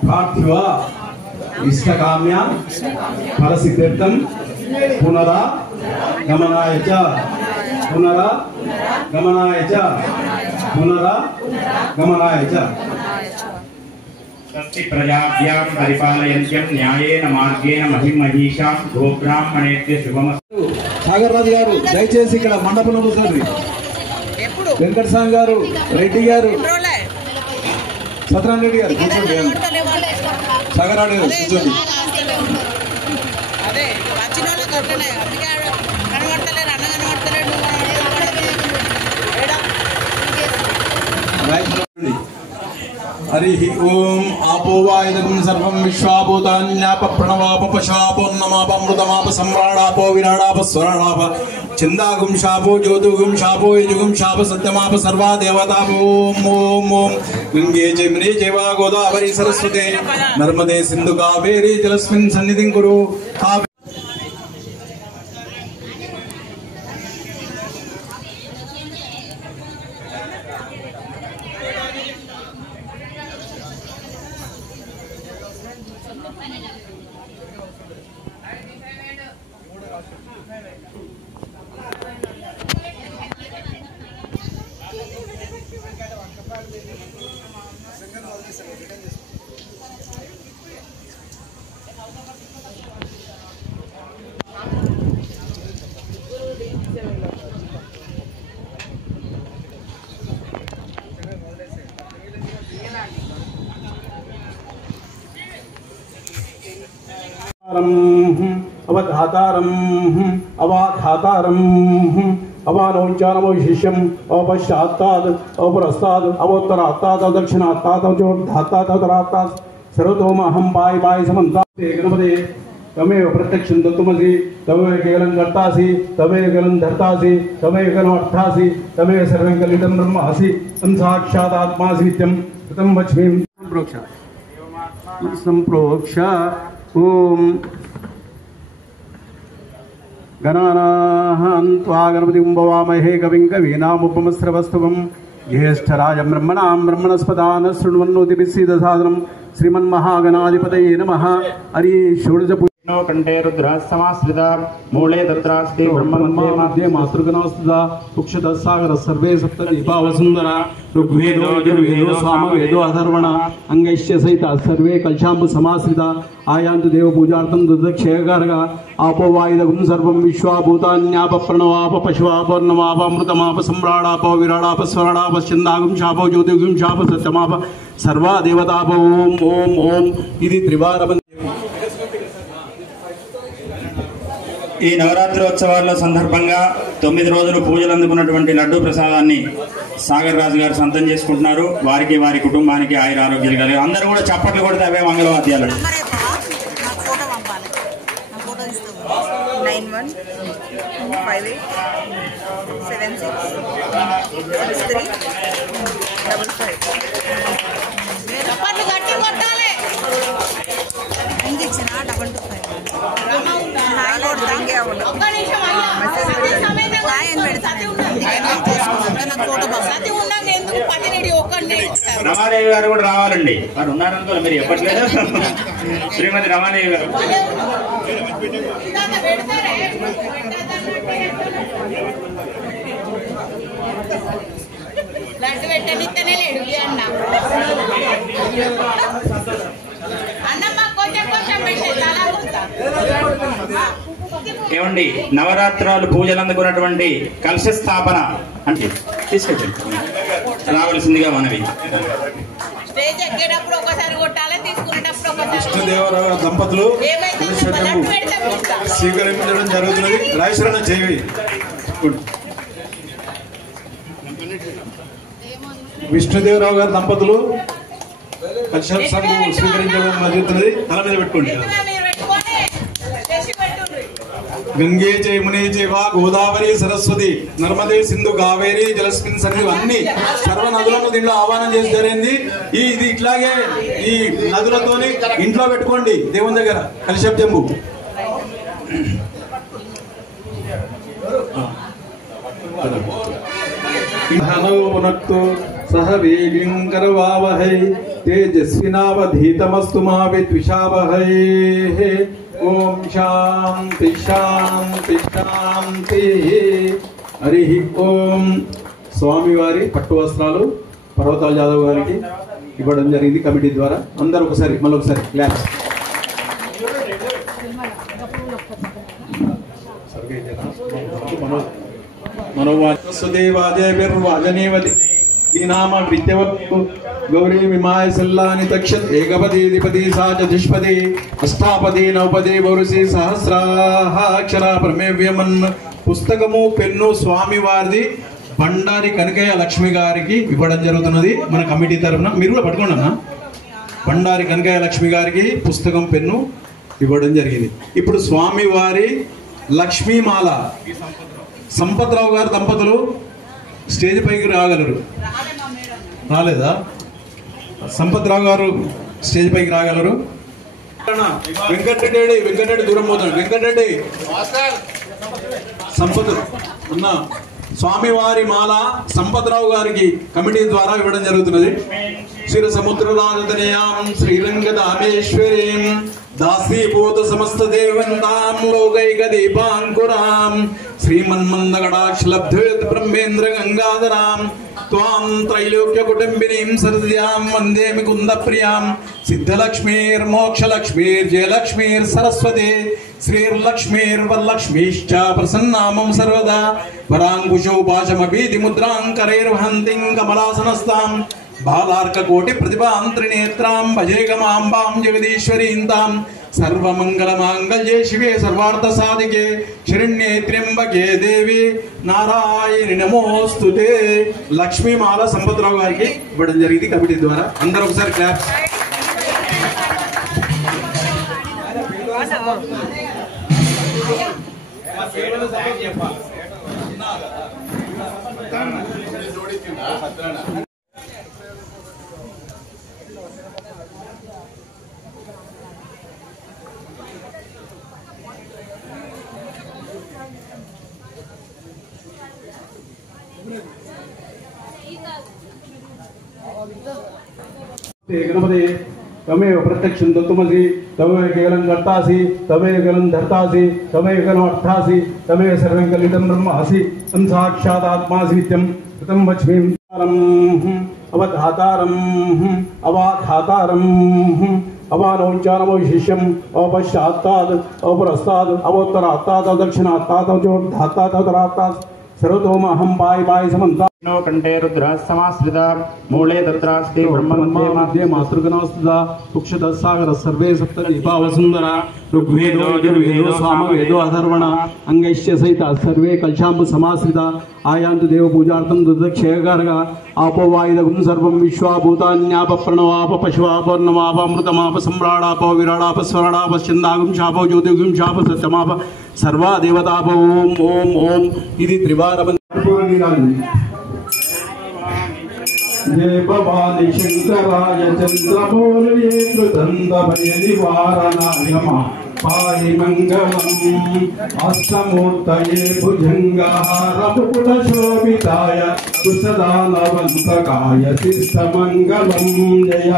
ప్రార్థివ ఇష్టకామ్య ఫలసిద్ధ్యర్థం పునరా గమనాయ చ పునరా గమనాయ చ పునరా గమనాయ చ. స్వస్తి ప్రజాభ్యాం పరిపాలయంత్యం న్యాయేన మార్గేణ మహిమహీషాం గోబ్రాహ్మణేభ్య శుభమస్తు. సాగర్ రాజు గారు దయచేసి ఇక్కడ మండపంలో కూర్చోండి. వెంకట స్వామి గారు, రెడ్డి గారు, సత్యనారాయణ రెడ్డి గారు కూర్చోండి. సాగర్ రాజు గారు కూర్చోండి. హరి ఓం. ఆపోవాయుధం సర్వం విశ్వాభూతాన్యాప ప్రణవాప పశాపోన్నమాపమృతమాప సమ్రాడాపో విరాడాప స్వరాడాప చిందాగుం శాపో జ్యోతుగుం శాపో యజుగుం శాప సత్యమాప సర్వా దేవతాపో. ఓం ఓం ఓం. గంగే జమునే జైవా గోదావరి సరస్వతే నర్మదే సింధు కావేరీ జలస్మిన్ సన్నిధిం కురు. అవధాతారం అవాధాతారం అవానోంచానమోశిష్యం అవపశ్చాత్తాద్ అవపురస్తాద్ అవోత్తరాత్తాద్ అవదక్షిణాత్తాద్ అవజోర్ధాత్తాద్ అవతరాత్తాద్ సర్వతోమహం పాయి పాయి సమంతాతే గణపతే తమేవ ప్రత్యక్షం దత్తుమసి తమేవ కేవలం కర్తాసి తమేవ కేవలం ధర్తాసి తమేవ కేవలం అర్థాసి తమేవ సర్వం కలితం బ్రహ్మ అసి తం సాక్షాత్ ఆత్మాసి నిత్యం కృతం వచ్మి సంప్రోక్ష సంప్రోక్ష. ఓం గణానాహం త్వా గణపతిం భవామహే కవిం కవీనాముపమస్రవస్తవం జ్యేష్ఠరాజం బ్రహ్మణాం బ్రహ్మణస్పదాన శృణ్వన్నోతిభిः सीदसादनं श्रीमन्महागणाधिपतये नमः. हरि षोडश कंठे रुद्रः समाश्रिता मूले तत्रास्ति ब्रह्ममध्ये मातृगणास्थिता कुक्षतः सागरः सर्वे सप्त दीपावसुन्दरा ऋग्वेदो यजुर्वेदो सामवेदो अथर्वण अंगैश्य सहिता सर्वे कलशाम्ब समाश्रिता आयान्तु देवपूजार्थं दुर्दक्षयकारः आपो वायुदगुं सर्वं विश्वाभूतान्याप प्रणवाप पशुवाप नमाप अमृतमाप सम्राडाप विराडाप स्वराडाप छन्दागुं शापो ज्योतिगुं शाप सत्यमाप सर्वा देवताप. ओम ओम ओम. इति त्रिवारं ఈ నవరాత్రోత్సవాల సందర్భంగా 9 రోజులు పూజలు అందుకున్నటువంటి లడ్డూ ప్రసాదాన్ని సాగర్ రాజు గారు సొంతం చేసుకుంటున్నారు. వారికి వారి కుటుంబానికి ఆయుర ఆరోగ్యాలు కలిగి అందరూ కూడా చప్పట్లు కొడితే అవే మంగళవాద్యాలు. రమాదేవి గారు కూడా రావాలండి. వారు ఉన్నారనుకో మీరు చెప్పట్లేదు. శ్రీమతి రమాదేవి గారు ఏమండి నవరాత్రాలు పూజలు అందుకున్నటువంటి కలశ స్థాపన అంటే తీసుకెళ్ళండి రావాల్సిందిగా మనవి. విష్ణుదేవరావు దంపతులు స్వీకరించడం జరుగుతున్నది. రాయశరణ చేయి. విష్ణుదేవరావు గారి దంపతులు కలశం స్వీకరించడం జరుగుతున్నది. తల మీద పెట్టుకోండి. గంగే యమునే చైవ గోదావరి సరస్వతి నర్మదే సింధు కావేరి జలస్మిన్ సన్నిధి అన్ని సర్వ నదులను దీంట్లో ఆహ్వానం చేసి జరిగింది. ఇది ఇట్లాగే ఈ నదులతోని ఇంట్లో పెట్టుకోండి దేవుని దగ్గర కలశం చెంబు. సహ వీర్యం కరవావహై తేజస్వినావధీతమస్తు మా విద్విషావహై. ఓం శాంతి శాంతి శాంతి. హరి ఓం. స్వామివారి పట్టు వస్త్రాలు పర్వతాల యాదవ్ గారికి ఇవ్వడం జరిగింది కమిటీ ద్వారా. అందరూ ఒకసారి మళ్ళొకసారి క్లాప్స్. మనోవాజేవాజనేవతి ఈ నామ విద్యవత్తు గౌరీ విమాయ సల్లాని తక్షత్ ఏకపది ద్విపది సా చతుష్పది అష్టాపది నవపది బౌరుసి సహస్రాక్షర ప్రమేవ్యమన్. పుస్తకము పెన్ను స్వామి వారిది బండారి కనకయ్య లక్ష్మి గారికి ఇవ్వడం జరుగుతున్నది మన కమిటీ తరఫున. మీరు కూడా పట్టుకోండి అన్న. బండారి కనకయ్య లక్ష్మి గారికి పుస్తకం పెన్ను ఇవ్వడం జరిగింది. ఇప్పుడు స్వామి వారి లక్ష్మీమాల సంపత్రావు గారి దంపతులు స్టేజ్ పైకి రాగలరు. రాలేదా? సంపత్రావు గారు స్టేజ్ పైకి రాగలరు. వెంకటరెడ్డి దూరం పోతాడు. వెంకటరెడ్డి సంపత్ ఉన్న స్వామివారి మాల సంపత్రావు గారికి కమిటీ ద్వారా ఇవ్వడం జరుగుతున్నది. శ్రీ సముద్రరాజతనయాం శ్రీరంగదామేశ్వరీం దాసీభూత సమస్త దేవంతాం లోకైక దీపాంకురాం శ్రీమన్మందగడాక్షలబ్ధేత్ బ్రహ్మేంద్ర గంగాధరాం త్వాం త్రైలోక్య కుటుంబినీం సరస్యాం వందే ముకుంద ప్రియాం. సిద్ధలక్ష్మీర్మోక్షలక్ష్మీర్ జయలక్ష్మీర్ సరస్వతి శ్రీర్లక్ష్మీర్వరలక్ష్మీశ్చ ప్రసన్నామం సర్వదా. వరాంకుశౌ పాశమభీతి ముద్రాంకరైర్వహంతిం కమలాసనస్తాం బాలార్కకోటి ప్రతిభాం త్రినేత్రాం భజేగమాంబాం జగదీశ్వరీంతాం. సర్వమంగళమాంగళ్యే శివే సర్వార్థ సాధికే శరణ్యే త్ర్యంబకే దేవి నారాయణి నమోస్తుతే. లక్ష్మీమాల సంపత్రావు గారికి ఇవ్వడం జరిగింది కమిటీ ద్వారా. అందరూ ఒకసారి క్లాప్స్. गणपते तमेव प्रत्यक्षं दत्तमसि तमेव केवलं कर्तासि तमेव केवलं धर्तासि तमेव केवलं अर्थासि तमेव सर्वं कलितं ब्रह्मासि तं साक्षात् आत्मासि नित्यं तं वच्मि अवधातारम् अवाधातारम् अवानोच्चारमवशिष्यम् अपश्चात्तात् अपरस्तात् अवोत्तरात्तात् दक्षिणात्तात् अवोर्धात्तात् अवतरात्तात् सर्वतोमहं पाय समन्तात् कंठे रुद्रः समाश्रिता मूले तत्रास्ति ब्रह्ममध्ये मातृगणास्तिता तुक्षतः सागरः सर्वे सप्त दीपावसुन्दरा ऋग्वेदो यजुर्वेदो सामवेदो अथर्वण अंगैश्च सहिता सर्वे कलशाम्बु समाश्रिता आयान्तु देवपूजार्थं दुर्दक्षेयकारः आपो वायुदगुं सर्वं विश्वा भूतान्याप प्रणवाप पशुवाप नवाप अमृतमाप सम्राडाप विराडाप स्वराडाप छन्दागुं शापो ज्योतिगुं शाप सत्यमाप सर्वा देवताप ओम ओम ओम इति त्रिवारं जय भवानी शंकराय चंद्रमौलये कृतंदभय निवारणाय पाहि मंगलम् अष्टमूर्तये भुजंगहार मुकुटशोभिताय कुशदानवन्तकाय शिष्टमङ्गलम् जय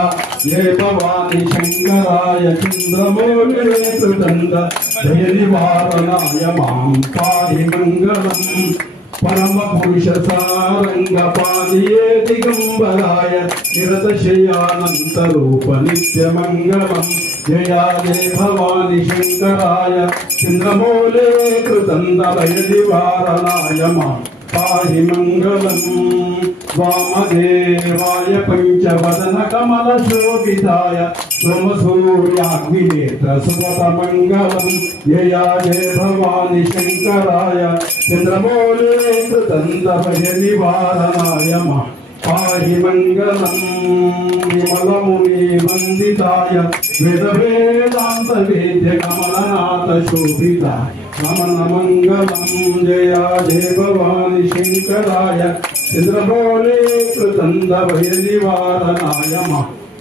भवानी शंकराय चंद्रमौलये कृतंदभय निवारणाय पाहि मंगलम् परम पुरुष सारंग पालिये दिगंबराय निरतशयानंत रूप नित्य मंगलम् जया जय भवानी शंकराय चंद्रमौले कृतंदभय निवारणाय पाहि मंगलम् वामदेवाय पंचवदन कमल शोभिताय सोमसूर्याग्निनेत्र सुगतमङ्गलम् जया जय भवानी शंकराय चंद्रमौले कृतंदभय निवारणाय पाहि मंगलम् विमलमुनि वन्दिताय वेदवेदान्त वेद्य कमलनाथ शोभिताय नमन मंगलम् जया जय भवानी शंकराय चंद्रमौले कृतंदभय निवारणाय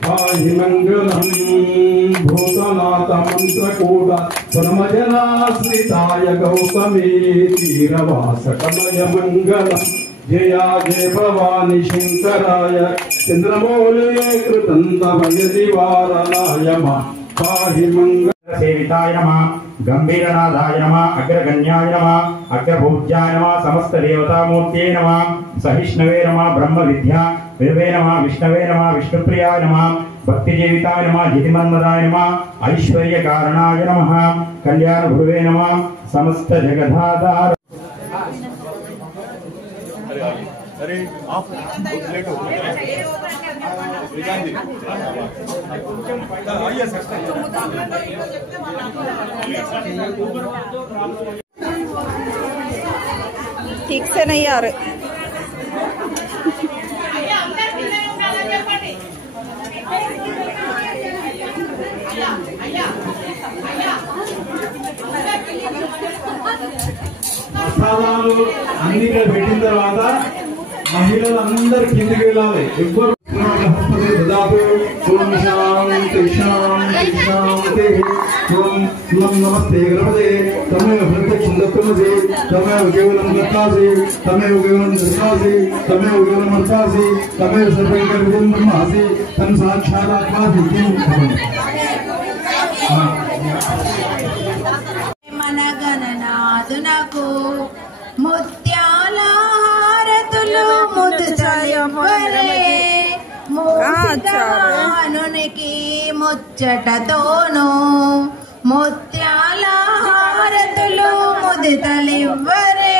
पाहि मंगलम् भूतनाथ मंत्रकूट परमजनाश्रिताय गौतमी तीरवास कमय मंगलम् जया जय भवानी शंकराय चंद्रमौले कृतंदभय निवारणाय पाहि मंगलम् सेविताय नमः गंभीरनाथाय नमः अग्रगण्याय नमः अग्रपूज्याय नमः समस्त देवतामूर्तये नमः सहिष्णवे नमः ब्रह्म विद्या विरवे नमः विष्णवे नमः विष्णुप्रियाय नमः भक्तिजीविताय नमः जितिमन्मदाय नमः ऐश्वर्यकारणाय नमः कल्याण गुरुवे नमः समस्त जगदाधार ठीक से नहीं आ रहे। ప్రసాదాలు అన్ని పెట్టిన తర్వాత మహిళలందరూ కిందికి వెళ్ళాలి. ఎవ్వరు नमस्ते ग्रहदे तमेव प्रत्यक्षं दत्तमसि तमेव केवलं दत्तासि तमेव केवलं दत्तासि तमेव केवलं अर्चासि तमेव सर्वैकविदं ब्रह्मासि तं साक्षादात्मासि किं మనగణనాదునకు ముత్యాల హారతులు ముదుచయవరే మోసికానునికి ముచ్చటతోను ముత్యాల హారతులు ముదితలివ్వరే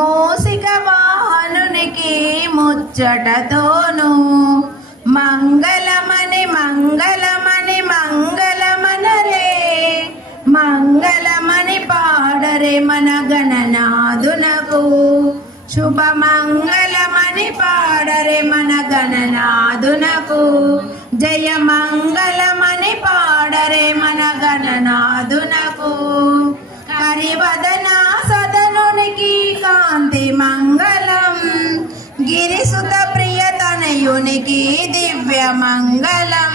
మోసిక వాహనునికి ముచ్చటతోను మంగళమని మంగళమని మంగళమనరే మంగళమని పాడరే మన గణనాదునకు శుభమంగళమని పాడరే మన గణనాదునకు జయ మంగళమని పాడరే మన గణనాదునకు కరివదన సదనునికి కాంతి మంగళం గిరిసుత ప్రియతనయునికి దివ్య మంగళం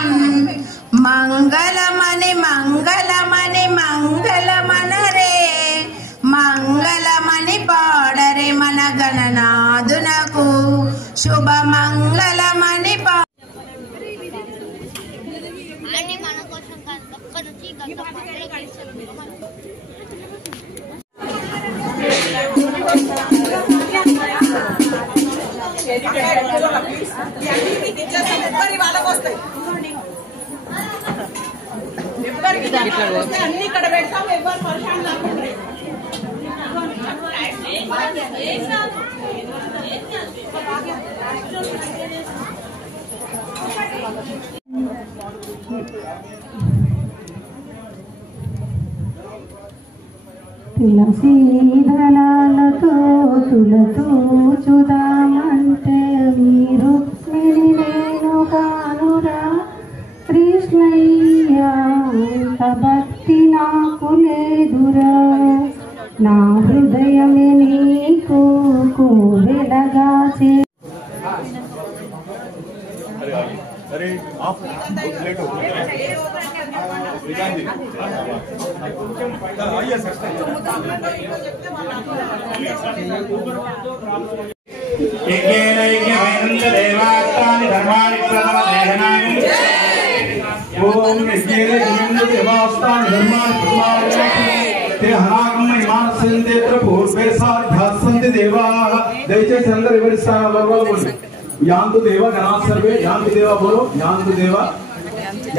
మంగళమని మంగళమని మంగళమనరే మంగళమని పాడరే మన గణనాదునకు శుభ మంగళమని అన్ని ఇక్కడ పెడతాం ఎవరు పరిశాన్ కాకుండా తులసీదళాలతో తులతూచుదామంటే మీరు నేను కానురా కృష్ణయ్య అంత భక్తి నాకు లేదురా నా హృదయమే నీకు కోవెలగా చే దయచేసి అందరూ వివరిస్తాను. యాంతు దేవ గణా సర్వే యాంతు దేవ బోలో యాంతు దేవ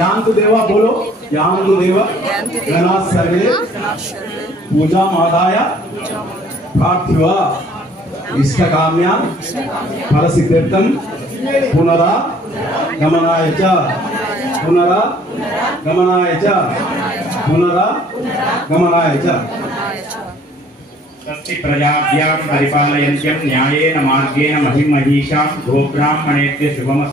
యాంతు దేవ బోలో యాంతు దేవ గణా సర్వే పూజా మాదాయ ప్రార్థివ ఇష్టకామ్య ఫలసిద్ధ్యర్థం పునరా గమనాయ చ పునరా గమనాయ చ పునరా గమనాయ చ. स्वस्ति प्रजाभ्यां परिपालयन्त्यं न्यायेन मार्गेण महिमहीषां गोब्राह्मणेभ्यः शुभमस्तु.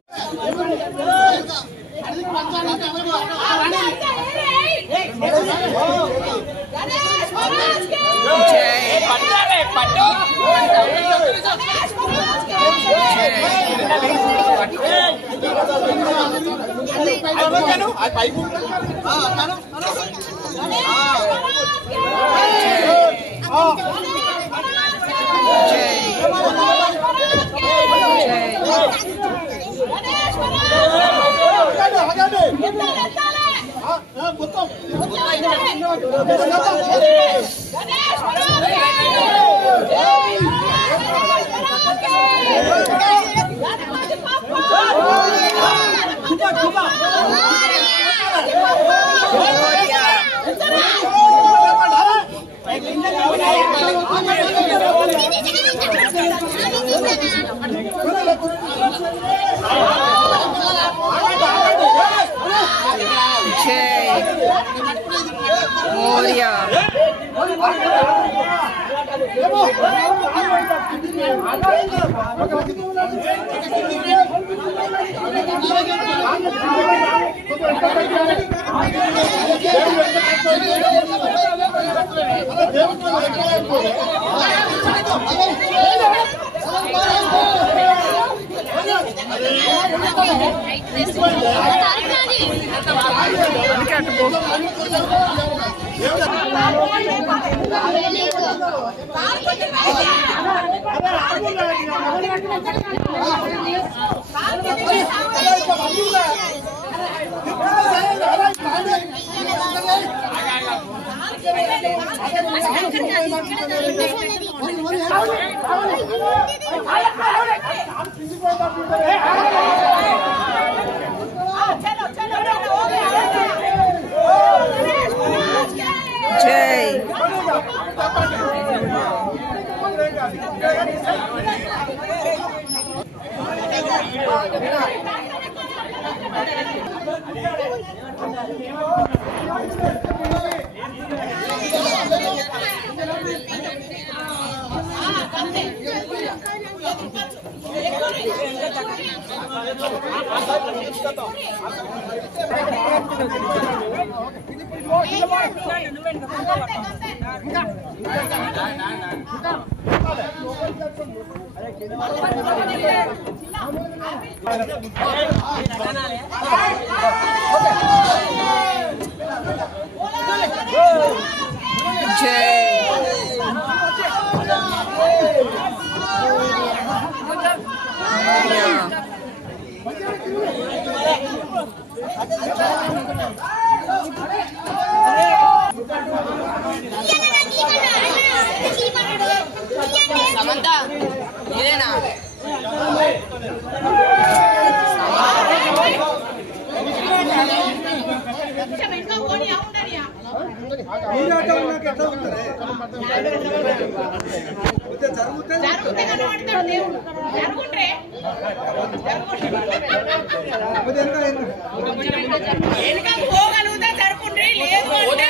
పోగలుగుతా జరుపుండ్రి, లేదు అంటే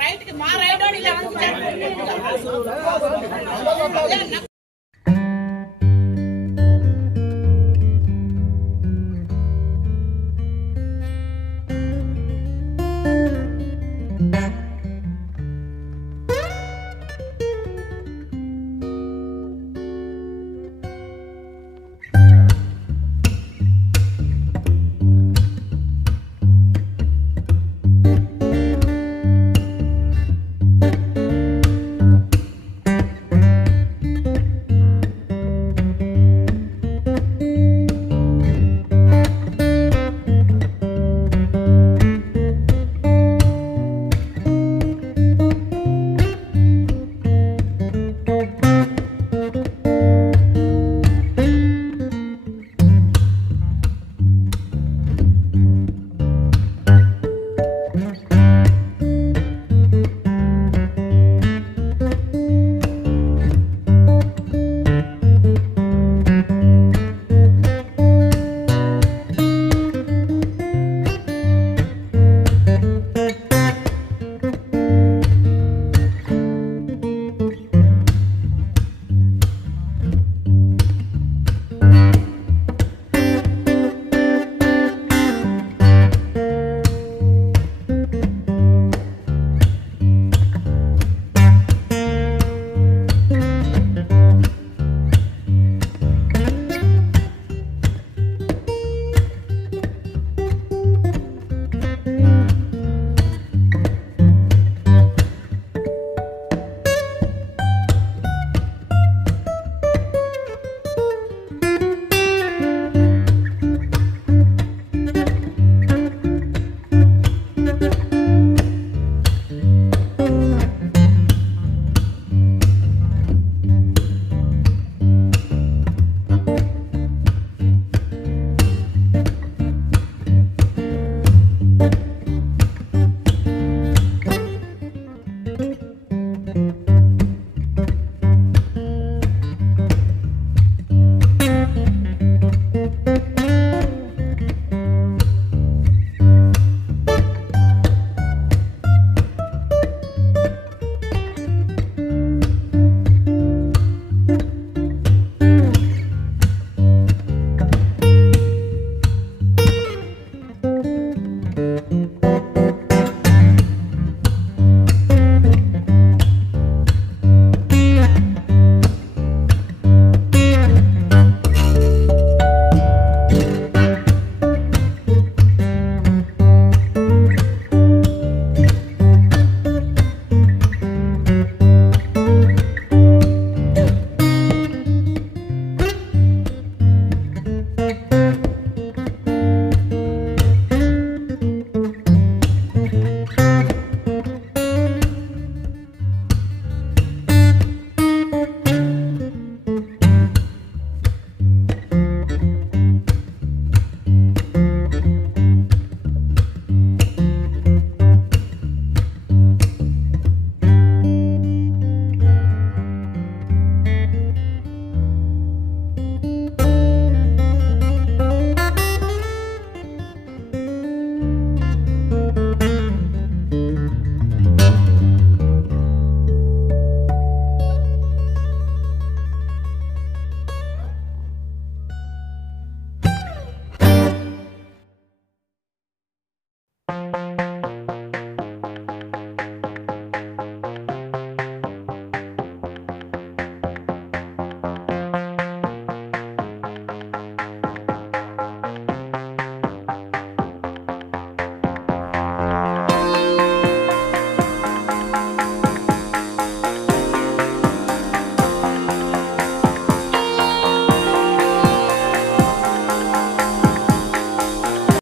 రైట్ కి మా రైట్